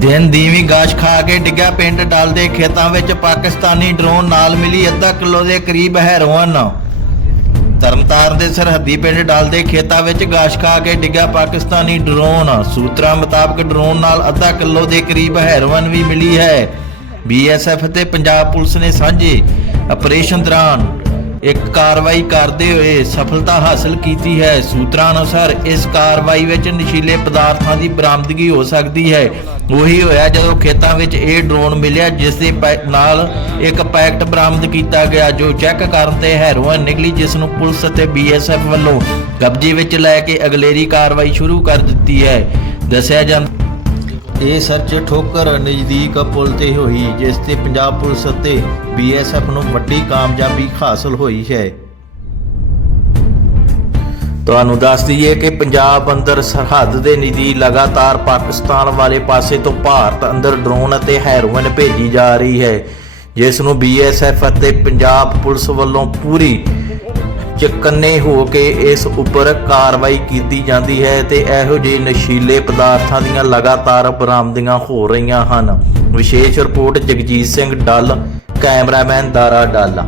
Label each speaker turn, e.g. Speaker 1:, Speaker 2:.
Speaker 1: ਦਿਨ ਦੀਵੀਂ ਗਾਸ਼ ਖਾ ਕੇ ਡਿੱਗਿਆ ਪਿੰਡ ਡਲ ਦੇ ਖੇਤਾਂ ਵਿੱਚ। ਪਾਕਿਸਤਾਨੀ ਡਰੋਨ ਨਾਲ ਮਿਲੀ ਅੱਧਾ ਕਿਲੋ ਦੇ ਕਰੀਬ ਹੈਰੋਇਨ। ਤਰਨਤਾਰਨ ਦੇ ਸਰਹੱਦੀ ਪਿੰਡ ਡਲ ਦੇ ਖੇਤਾਂ ਵਿੱਚ ਗਾਸ਼ ਖਾ ਕੇ ਡਿੱਗਿਆ ਪਾਕਿਸਤਾਨੀ ਡਰੋਨ। ਸੂਤਰਾਂ ਮੁਤਾਬਕ ਡਰੋਨ ਨਾਲ ਅੱਧਾ ਕਿਲੋ ਦੇ ਕਰੀਬ ਹੈਰੋਇਨ ਵੀ ਮਿਲੀ ਹੈ। ਬੀਐਸਐਫ ਤੇ ਪੰਜਾਬ ਪੁਲਿਸ ਨੇ ਸਾਂਝੇ ਆਪਰੇਸ਼ਨ ਦੌਰਾਨ ਇੱਕ ਕਾਰਵਾਈ ਕਰਦੇ ਹੋਏ ਸਫਲਤਾ ਹਾਸਲ ਕੀਤੀ ਹੈ। ਸੂਤਰਾਂ ਅਨੁਸਾਰ ਇਸ ਕਾਰਵਾਈ ਵਿੱਚ ਨਸ਼ੀਲੇ ਪਦਾਰਥਾਂ ਦੀ ਬਰਾਮਦਗੀ ਹੋ ਸਕਦੀ ਹੈ। ਉਹੀ ਹੋਇਆ ਜਦੋਂ ਖੇਤਾਂ ਵਿੱਚ ਇਹ ਡਰੋਨ ਮਿਲਿਆ, ਜਿਸ ਦੇ ਪੈ- ਨਾਲ ਇੱਕ ਪੈਕਟ ਬਰਾਮਦ ਕੀਤਾ ਗਿਆ, ਜੋ ਚੈੱਕ ਕਰਨ ਤੇ ਹੈਰੋਇਨ ਨਿਕਲੀ, ਜਿਸ ਨੂੰ ਪੁਲਿਸ ਅਤੇ ਬੀਐਸਐਫ ਵੱਲੋਂ ਕਬਜ਼ੇ ਵਿੱਚ ਲੈ ਕੇ ਅਗਲੇਰੀ ਕਾਰਵਾਈ ਸ਼ੁਰੂ ਕਰ ਦਿੱਤੀ ਹੈ। ਦੱਸਿਆ ਜਾਂਦਾ ਇਹ ਸਰਚ ਠੋਕਰ ਨਜ਼ਦੀਕ ਪੁਲ ਤੇ ਹੋਈ, ਜਿਸ ਤੇ ਪੰਜਾਬ ਪੁਲਿਸ ਅਤੇ ਬੀਐਸਐਫ ਨੂੰ ਵੱਡੀ ਕਾਮਯਾਬੀ ਹਾਸਲ ਹੋਈ ਹੈ। ਤੁਹਾਨੂੰ ਦੱਸ ਦਈਏ ਕਿ ਪੰਜਾਬ ਅੰਦਰ ਸਰਹੱਦ ਦੇ ਨਜ਼ਦੀਕ ਲਗਾਤਾਰ ਪਾਕਿਸਤਾਨ ਵਾਲੇ ਪਾਸੇ ਤੋਂ ਭਾਰਤ ਅੰਦਰ ਡਰੋਨ ਅਤੇ ਹੈਰੋਇਨ ਭੇਜੀ ਜਾ ਰਹੀ ਹੈ, ਜਿਸ ਨੂੰ ਬੀਐਸਐਫ ਅਤੇ ਪੰਜਾਬ ਪੁਲਿਸ ਵੱਲੋਂ ਪੂਰੀ ਚਕੰਨੇ ਹੋ ਕੇ ਇਸ ਉੱਪਰ ਕਾਰਵਾਈ ਕੀਤੀ ਜਾਂਦੀ ਹੈ ਤੇ ਇਹੋ ਜਿਹੇ ਨਸ਼ੀਲੇ ਪਦਾਰਥਾਂ ਦੀਆਂ ਲਗਾਤਾਰ ਬਰਾਮਦੀਆਂ ਹੋ ਰਹੀਆਂ ਹਨ। ਵਿਸ਼ੇਸ਼ ਰਿਪੋਰਟ ਜਗਜੀਤ ਸਿੰਘ ਡੱਲ, ਕੈਮਰਾਮੈਨ ਦਾਰਾ ਡੱਲ।